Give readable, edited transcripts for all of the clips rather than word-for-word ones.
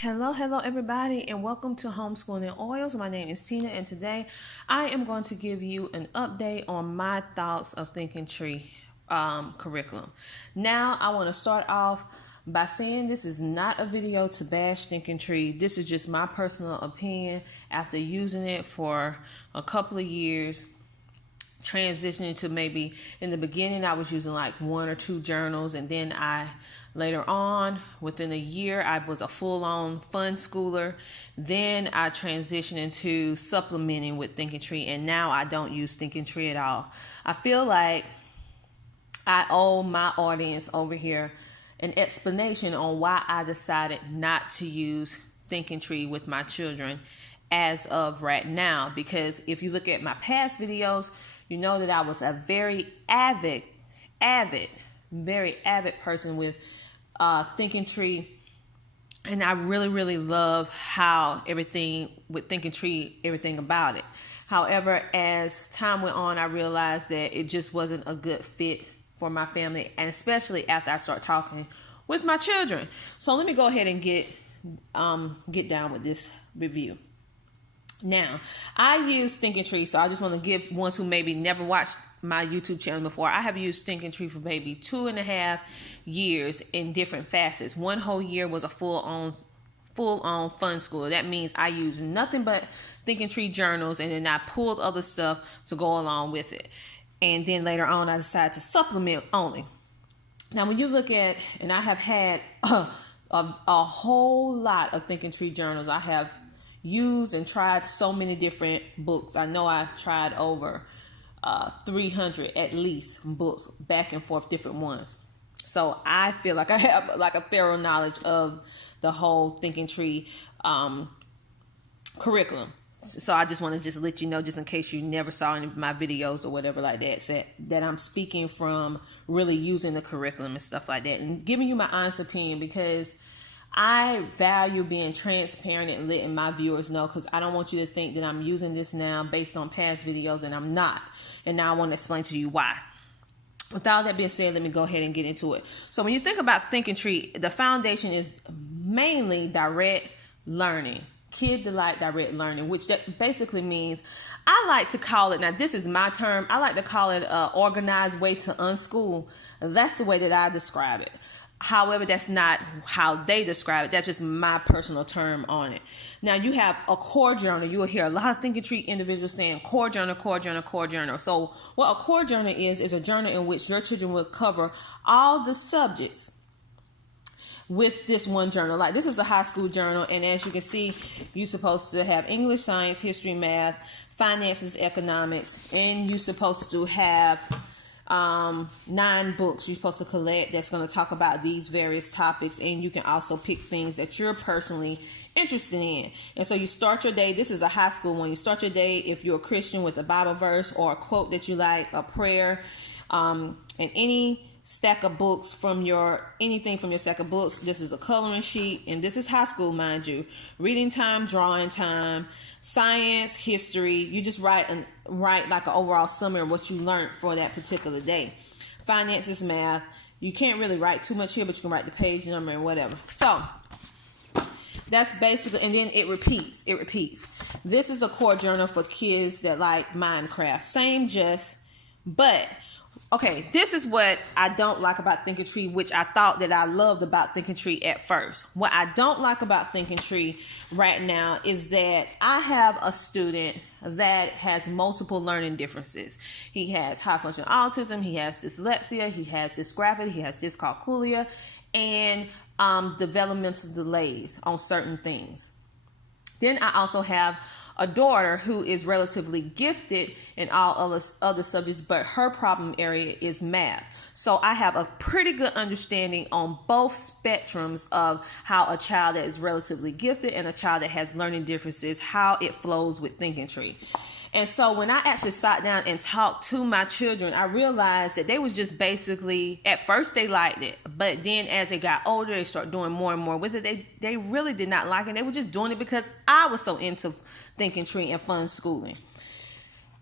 Hello, everybody, and welcome to Homeschooling and Oils. My name is Tina, and today I am going to give you an update on my thoughts of Thinking Tree curriculum. Now, I want to start off by saying this is not a video to bash Thinking Tree. This is just my personal opinion after using it for a couple of years. Transitioning to maybe in the beginning I was using like one or two journals, and then later on within a year I was a full-on fun schooler. Then I transitioned into supplementing with Thinking Tree, and now I don't use Thinking Tree at all. I feel like I owe my audience over here an explanation on why I decided not to use Thinking Tree with my children as of right now, because if you look at my past videos, you know that I was a very avid person with Thinking Tree. And I really love how everything with Thinking Tree, everything about it. However, as time went on, I realized that it just wasn't a good fit for my family, and especially after I start talking with my children. So let me go ahead and get down with this review. Now, I use Thinking Tree, so I just want to give ones who maybe never watched my YouTube channel before. I have used Thinking Tree for maybe 2.5 years in different facets. One whole year was a full-on fun school. That means I used nothing but Thinking Tree journals, and then I pulled other stuff to go along with it. And then later on, I decided to supplement only. Now, when you look at, and I have had a whole lot of Thinking Tree journals. I have used and tried so many different books. I know I tried over 300 at least books, back and forth, different ones. So I feel like I have like a thorough knowledge of the whole Thinking Tree curriculum. So I just want to let you know, just in case you never saw any of my videos or whatever like that, that I'm speaking from really using the curriculum and stuff like that, and giving you my honest opinion, because I value being transparent and letting my viewers know, because I don't want you to think that I'm using this now based on past videos, and I'm not. And now I want to explain to you why. With all that being said, let me go ahead and get into it. So when you think about Thinking Tree, the foundation is mainly direct learning. Kid delight direct learning, which that basically means, I like to call it, now this is my term, I like to call it an organized way to unschool. That's the way that I describe it. However, that's not how they describe it. That's just my personal term on it. Now, you have a core journal. You will hear a lot of Thinking Tree individuals saying core journal, core journal, core journal. So what a core journal is a journal in which your children will cover all the subjects with this one journal. Like, this is a high school journal, and as you can see, you're supposed to have English, science, history, math, finances, economics, and you're supposed to have 9 books you're supposed to collect that's going to talk about these various topics, and you can also pick things that you're personally interested in. And so you start your day, this is a high school one, you start your day, if you're a Christian, with a Bible verse or a quote that you like, a prayer, and any stack of books from anything from your stack of books. This is a coloring sheet, and this is high school, mind you. Reading time, drawing time, science, history. You just write like an overall summary of what you learned for that particular day. Finances, math. You can't really write too much here, but you can write the page number and whatever. So that's basically, and then it repeats. This is a core journal for kids that like Minecraft. But okay, this is what I don't like about Thinking Tree, which I thought that I loved about Thinking Tree at first. What I don't like about Thinking Tree right now is that I have a student that has multiple learning differences. He has high functional autism, he has dyslexia, he has dysgraphia, he has dyscalculia, and developmental delays on certain things. Then I also have a daughter who is relatively gifted in all other subjects, but her problem area is math. So I have a pretty good understanding on both spectrums of how a child that is relatively gifted and a child that has learning differences, how it flows with Thinking Tree. And so when I actually sat down and talked to my children, I realized that they was just basically, at first they liked it, but then as they got older, they started doing more and more with it. They really did not like it. They were just doing it because I was so into Thinking Tree and fun schooling.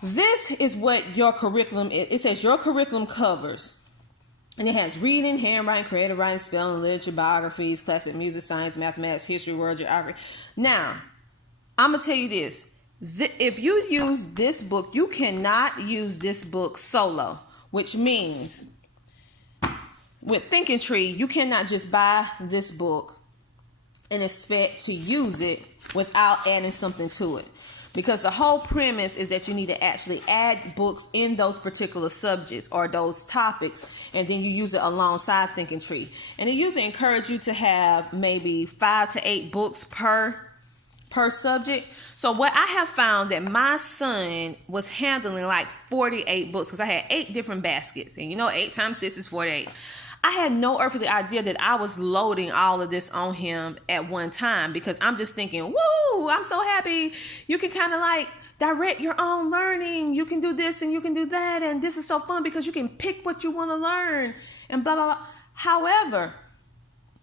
This is what your curriculum is. It says your curriculum covers And it has reading, handwriting, creative writing, spelling, literature, biographies, classic music, science, mathematics, history, world geography. Now, I'm going to tell you this. If you use this book, you cannot use this book solo, which means with Thinking Tree, you cannot just buy this book and expect to use it without adding something to it. Because the whole premise is that you need to actually add books in those particular subjects or those topics, and then you use it alongside Thinking Tree. And it usually encourages you to have maybe 5 to 8 books per subject. So what I have found that my son was handling like 48 books, because I had 8 different baskets, and 8 times 6 is 48. I had no earthly idea that I was loading all of this on him at one time, because I'm just thinking, woo, I'm so happy. You can kind of like direct your own learning. You can do this and you can do that. And this is so fun because you can pick what you want to learn and blah, blah, blah. However,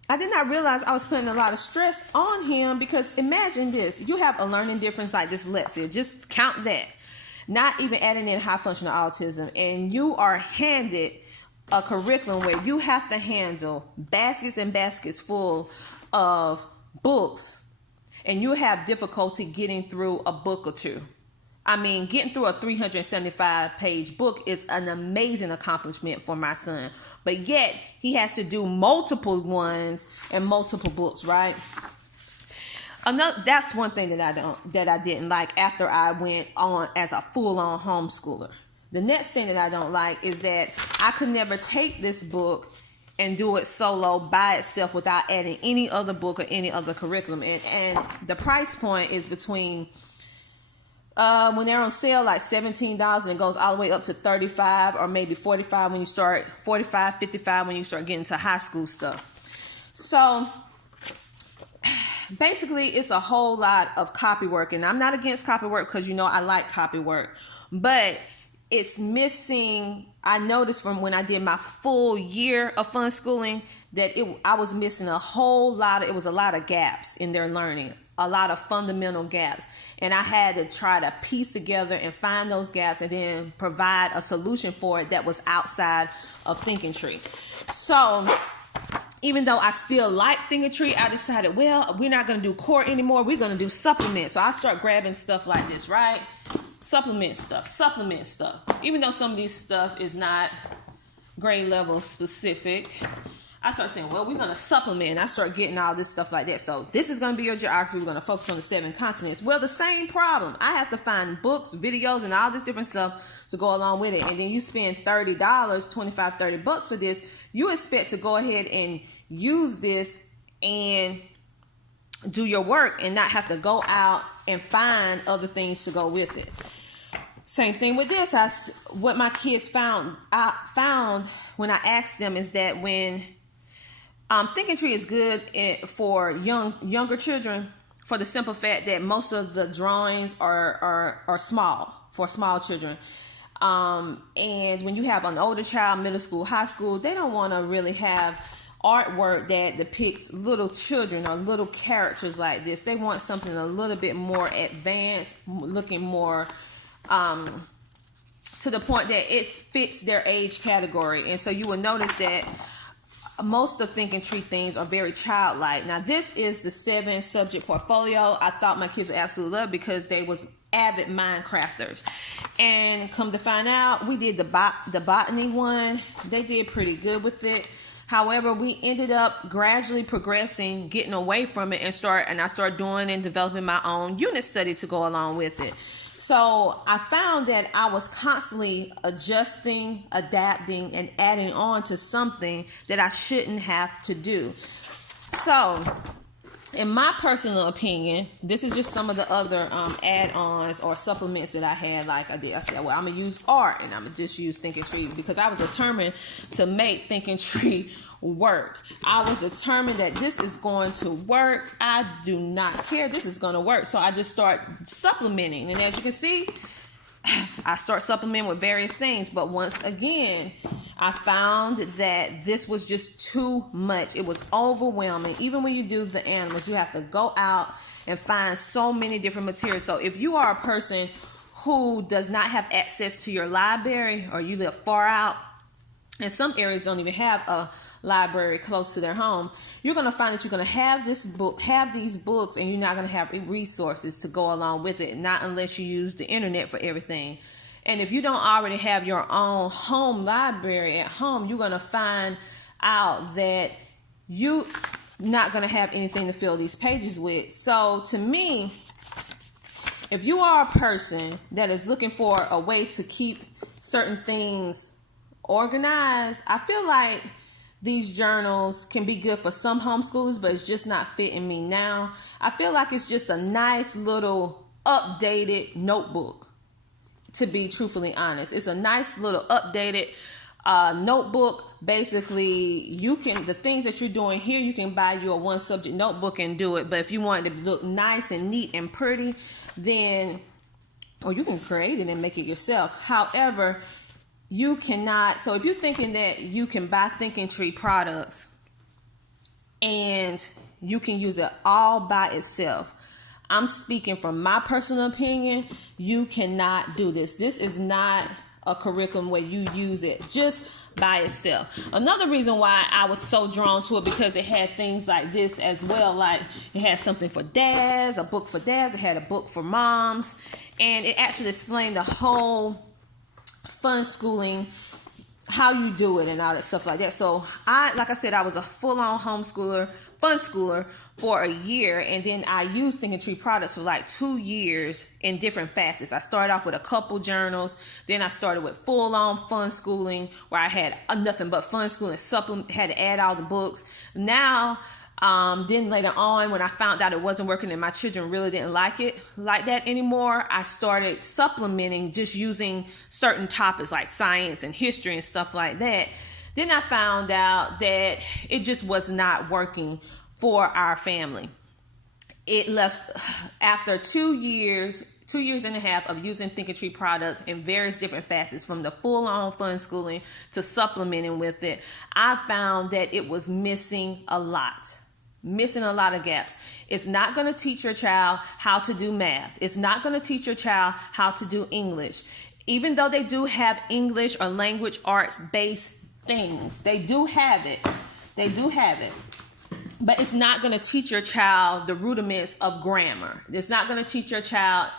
I did not realize I was putting a lot of stress on him, because imagine this. You have a learning difference like dyslexia. Just count that. Not even adding in high functional autism. And you are handed a curriculum where you have to handle baskets and baskets full of books, and you have difficulty getting through a book or two. I mean, getting through a 375-page book is an amazing accomplishment for my son, but yet he has to do multiple ones and multiple books, right? That's one thing that I didn't like after I went on as a full-on homeschooler. The next thing that I don't like is that I could never take this book and do it solo by itself without adding any other book or any other curriculum. And the price point is between, when they're on sale, like $17, and it goes all the way up to $35 or maybe $45 when you start, $45, $55 when you start getting to high school stuff. So basically, it's a whole lot of copy work. And I'm not against copy work, because I like copy work. But it's missing. I noticed from when I did my full year of fun schooling that I was missing a whole lot. It was a lot of gaps in their learning, a lot of fundamental gaps. And I had to try to piece together and find those gaps and then provide a solution for it that was outside of Thinking Tree. So even though I still like Thinking Tree, I decided, well, we're not going to do core anymore. We're going to do supplements. So I start grabbing stuff like this, right? Supplement stuff. Even though some of this stuff is not grade level specific, I start saying, well, we're going to supplement. And I start getting all this stuff like that. So this is going to be your geography. We're going to focus on the 7 continents. Well, the same problem. I have to find books, videos, and all this different stuff to go along with it. And then you spend $30, $25, $30 for this. You expect to go ahead and use this and do your work and not have to go out and find other things to go with it. Same thing with this. What my kids found when I asked them is that when Thinking Tree is good for younger children, for the simple fact that most of the drawings are small, for small children. And when you have an older child, middle school, high school, they don't want to really have artwork that depicts little children or little characters like this. They want something a little bit more advanced, looking more to the point that it fits their age category. And so you will notice that most of Thinking Tree things are very childlike. Now, this is the 7 subject portfolio. I thought my kids would absolutely love, because they was avid Minecrafters. And come to find out, we did the botany one. They did pretty good with it. However, we ended up gradually progressing, getting away from it, and I started doing and developing my own unit study to go along with it. So I found that I was constantly adjusting, adapting, and adding on to something that I shouldn't have to do. So in my personal opinion, this is just some of the other add-ons or supplements that I had. Like I said, well, I'm going to use art, and I'm going to just use Thinking Tree, because I was determined to make Thinking Tree work. I was determined that this is going to work. I do not care. This is going to work. So I just start supplementing. And as you can see, I start supplementing with various things. But once again, I found that this was just too much. It was overwhelming. Even when you do the animals, you have to go out and find so many different materials. So if you are a person who does not have access to your library, or you live far out, and some areas don't even have a library close to their home, you're going to find that you're going to have these books, and you're not going to have resources to go along with it, not unless you use the internet for everything. And if you don't already have your own home library at home, you're going to find out that you're not going to have anything to fill these pages with. So to me, if you are a person that is looking for a way to keep certain things organized, I feel like these journals can be good for some homeschoolers, but it's just not fitting me now. I feel like it's just a nice little updated notebook, to be truthfully honest. It's a nice little updated notebook. Basically, the things that you're doing here, you can buy you a one subject notebook and do it. But if you want it to look nice and neat and pretty, then, or you can create it and make it yourself. However, you cannot. So if you're thinking that you can buy Thinking Tree products and you can use it all by itself, I'm speaking from my personal opinion. You cannot do this. This is not a curriculum where you use it just by itself. Another reason why I was so drawn to it, because it had things like this as well. Like, it had something for dads, a book for dads. It had a book for moms, and it actually explained the whole fun schooling, how you do it and all that stuff like that. So like I said, I was a full-on homeschooler, fun schooler for a year, and then I used Thinking Tree products for like 2 years in different facets. I started off with a couple journals, then I started with full-on fun schooling, where I had nothing but fun schooling, had to add all the books. Now, then later on, when I found out it wasn't working and my children really didn't like it like that anymore, I started supplementing, just using certain topics like science and history and stuff like that. Then I found out that it just was not working for our family. It left after 2 years, 2.5 years of using Thinking Tree products in various different facets, from the full-on fun schooling to supplementing with it. I found that it was missing a lot of gaps. It's not going to teach your child how to do math. It's not going to teach your child how to do English. Even though they do have English or language arts-based things, they do have it. But it's not going to teach your child the rudiments of grammar. It's not going to teach your child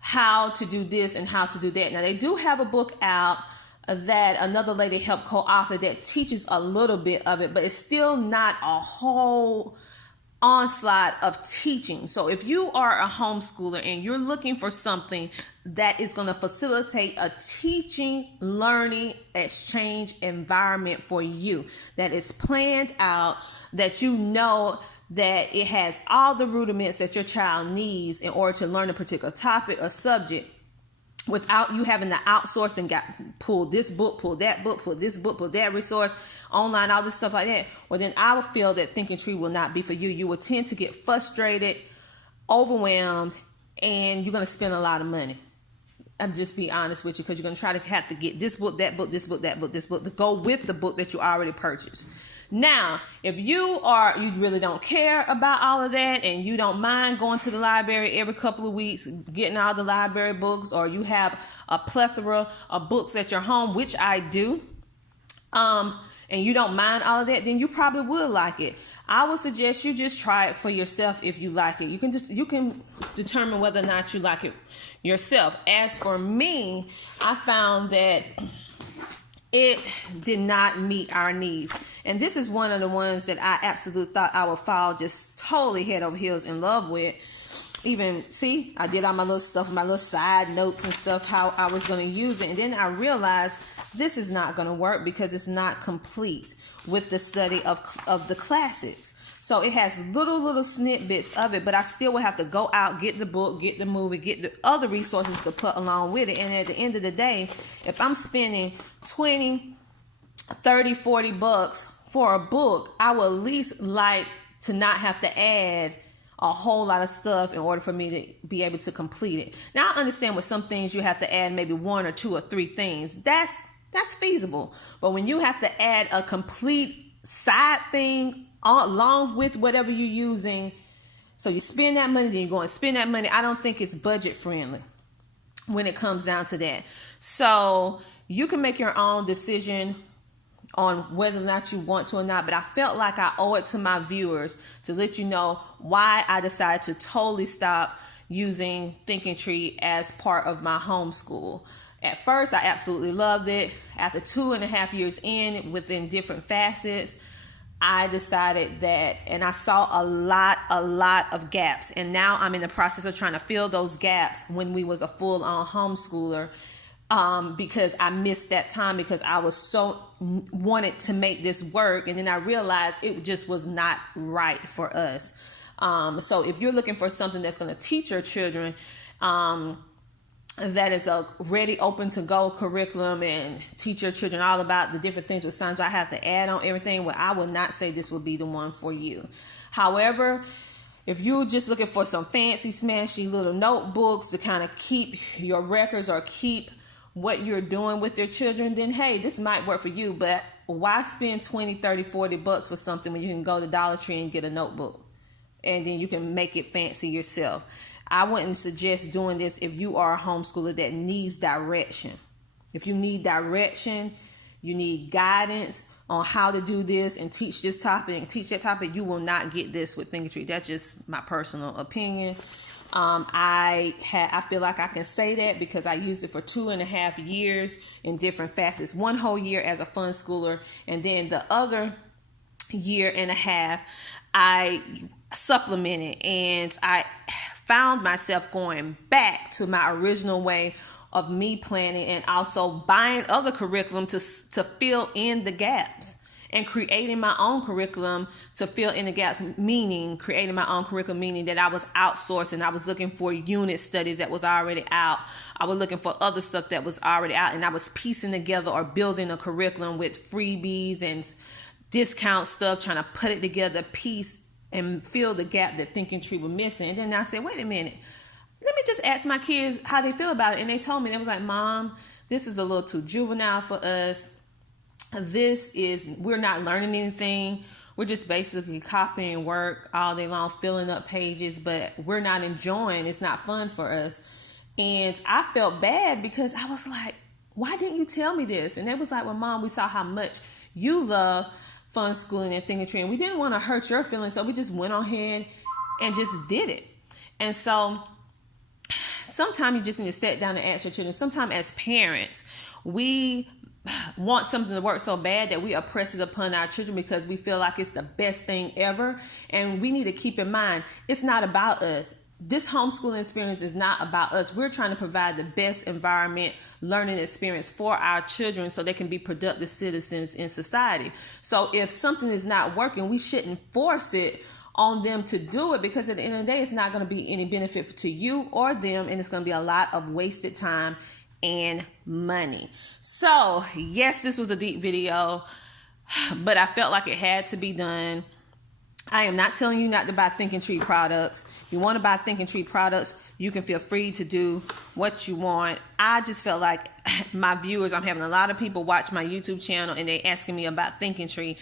how to do this and how to do that. Now, they do have a book out that another lady helped co-author that teaches a little bit of it, but it's still not a whole onslaught of teaching. So if you are a homeschooler and you're looking for something that is going to facilitate a teaching, learning, exchange environment for you, that is planned out, that you know that it has all the rudiments that your child needs in order to learn a particular topic or subject, without you having to outsource and pull this book, pull that book, pull this book, pull that resource, online, all this stuff like that, well, then I would feel that Thinking Tree will not be for you. You will tend to get frustrated, overwhelmed, and you're going to spend a lot of money. I'm just be honest with you, because you're going to try to have to get this book, that book, this book, that book, this book to go with the book that you already purchased. Now, if you really don't care about all of that, and you don't mind going to the library every couple of weeks, getting all the library books, or you have a plethora of books at your home, which I do, and you don't mind all of that, then you probably would like it. I would suggest you just try it for yourself if you like it. You can determine whether or not you like it yourself. As for me, I found that it did not meet our needs. And this is one of the ones that I absolutely thought I would fall just totally head over heels in love with. Even, see, I did all my little stuff, my little side notes and stuff, how I was going to use it. And then I realized this is not going to work because it's not complete with the study of the classics. So it has little snippets of it, but I still will have to go out, get the book, get the movie, get the other resources to put along with it. And at the end of the day, if I'm spending 20, 30, 40 bucks for a book, I will at least like to not have to add a whole lot of stuff in order for me to be able to complete it. Now, I understand with some things you have to add maybe 1 or 2 or 3 things. That's feasible. But when you have to add a complete side thing along with whatever you're using, so you spend that money, then you go and spend that money, I don't think it's budget friendly when it comes down to that. So you can make your own decision on whether or not you want to or not, but I felt like I owe it to my viewers to let you know why I decided to totally stop using Thinking Tree as part of my homeschool. At first, I absolutely loved it. After 2.5 years in, within different facets, I decided that, and I saw a lot of gaps. And now I'm in the process of trying to fill those gaps when we was a full-on homeschooler, because I missed that time because I was so wanted to make this work. And then I realized it just was not right for us. So if you're looking for something that's going to teach your children, that is a ready, open to go curriculum and teach your children all about the different things with science, I have to add on everything. Well, I would not say this would be the one for you. However, if you're just looking for some fancy smashy little notebooks to kind of keep your records or keep what you're doing with your children, then hey, this might work for you. But why spend $20, $30, $40 for something when you can go to Dollar Tree and get a notebook and then you can make it fancy yourself? I wouldn't suggest doing this if you are a homeschooler that needs direction. If you need direction, you need guidance on how to do this and teach this topic and teach that topic, you will not get this with Thinking Tree. That's just my personal opinion. I feel like I can say that because I used it for 2.5 years in different facets. 1 whole year as a fun schooler, and then the other 1.5 years I supplemented, and I found myself going back to my original way of me planning and also buying other curriculum to fill in the gaps and creating my own curriculum to fill in the gaps, meaning creating my own curriculum, meaning that I was outsourcing. I was looking for unit studies that was already out. I was looking for other stuff that was already out, and I was piecing together or building a curriculum with freebies and discount stuff, trying to put it together, piece and fill the gap that Thinking Tree was missing. And then I said, wait a minute, let me just ask my kids how they feel about it. And they told me, they was like, Mom, this is a little too juvenile for us. We're not learning anything. We're just basically copying work all day long, filling up pages, but we're not enjoying. It's not fun for us. And I felt bad because I was like, why didn't you tell me this? And they was like, well, Mom, we saw how much you love fun schooling and Thinking Tree, and we didn't want to hurt your feelings, so we just went on ahead and just did it. And so sometimes you just need to sit down and ask your children. Sometimes as parents, we want something to work so bad that we oppress it upon our children because we feel like it's the best thing ever. And we need to keep in mind, it's not about us. This homeschooling experience is not about us. We're trying to provide the best environment, learning experience for our children so they can be productive citizens in society. So if something is not working, we shouldn't force it on them to do it, because at the end of the day, it's not going to be any benefit to you or them, and it's going to be a lot of wasted time and money. So yes, this was a deep video, but I felt like it had to be done. I am not telling you not to buy Thinking Tree products. If you want to buy Thinking Tree products, you can feel free to do what you want. I just felt like my viewers, I'm having a lot of people watch my YouTube channel and they asking me about Thinking Tree.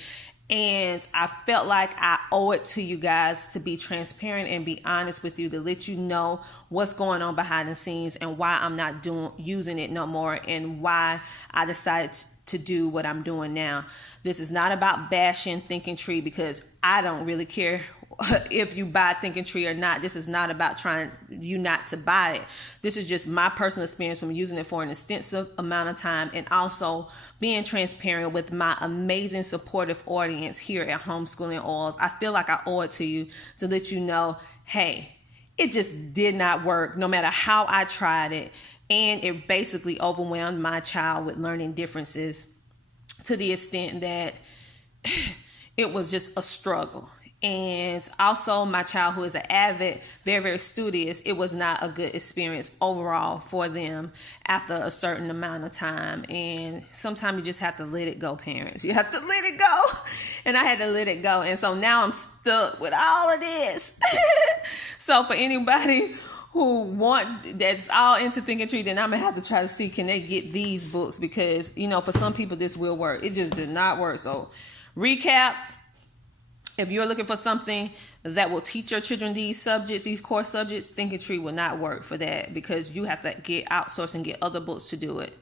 And I felt like I owe it to you guys to be transparent and be honest with you, to let you know what's going on behind the scenes and why I'm not using it no more, and why I decided to do what I'm doing now. This is not about bashing Thinking Tree, because I don't really care if you buy Thinking Tree or not. This is not about trying you not to buy it. This is just my personal experience from using it for an extensive amount of time, and also being transparent with my amazing supportive audience here at Homeschooling and Oils. I feel like I owe it to you to let you know, hey, it just did not work no matter how I tried it. And it basically overwhelmed my child with learning differences to the extent that it was just a struggle. And also my child, who is an avid, very, very studious, it was not a good experience overall for them after a certain amount of time. And sometimes you just have to let it go, parents. You have to let it go. And I had to let it go. And so now I'm stuck with all of this. So for anybody that's all into Thinking Tree, then I'm gonna have to try to see, can they get these books, because for some people this will work. It just did not work. So recap, if you're looking for something that will teach your children these subjects, these core subjects, Thinking Tree will not work for that, because you have to get outsourced and get other books to do it.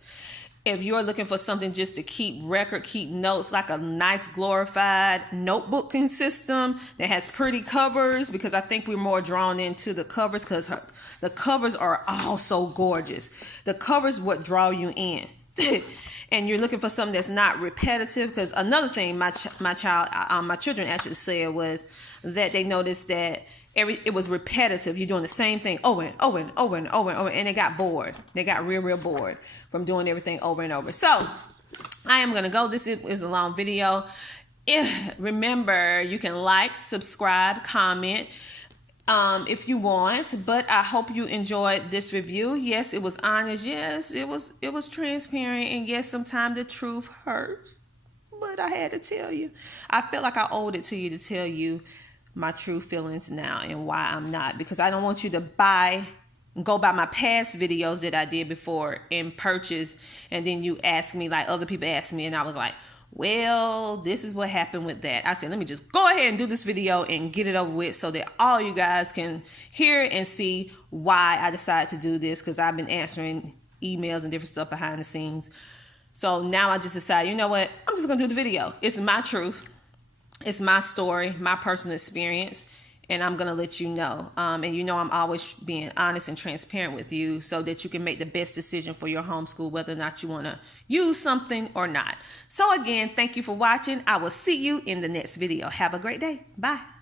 If you're looking for something just to keep record, keep notes, like a nice glorified notebooking system that has pretty covers, because I think we're more drawn into the covers because the covers are all so gorgeous. The covers what draw you in. And you're looking for something that's not repetitive, because another thing my children actually said was that they noticed that it was repetitive. You're doing the same thing over and over and over and over and over, and they got bored. They got real bored from doing everything over and over. So I am gonna go. This is a long video. Remember, you can like, subscribe, comment if you want. But I hope you enjoyed this review. Yes, it was honest. Yes, it was transparent. And yes, sometimes the truth hurts. But I had to tell you. I felt like I owed it to you to tell you my true feelings now and why I'm not, because I don't want you to go by my past videos that I did before and purchase, and then you ask me like other people asked me, and I was like, well, this is what happened with that. I said, let me just go ahead and do this video and get it over with so that all you guys can hear and see why I decided to do this, because I've been answering emails and different stuff behind the scenes. So now I just decided, you know what, I'm just gonna do the video. It's my truth. It's my story, my personal experience, and I'm going to let you know. And you know I'm always being honest and transparent with you so that you can make the best decision for your homeschool, whether or not you want to use something or not. So again, thank you for watching. I will see you in the next video. Have a great day. Bye.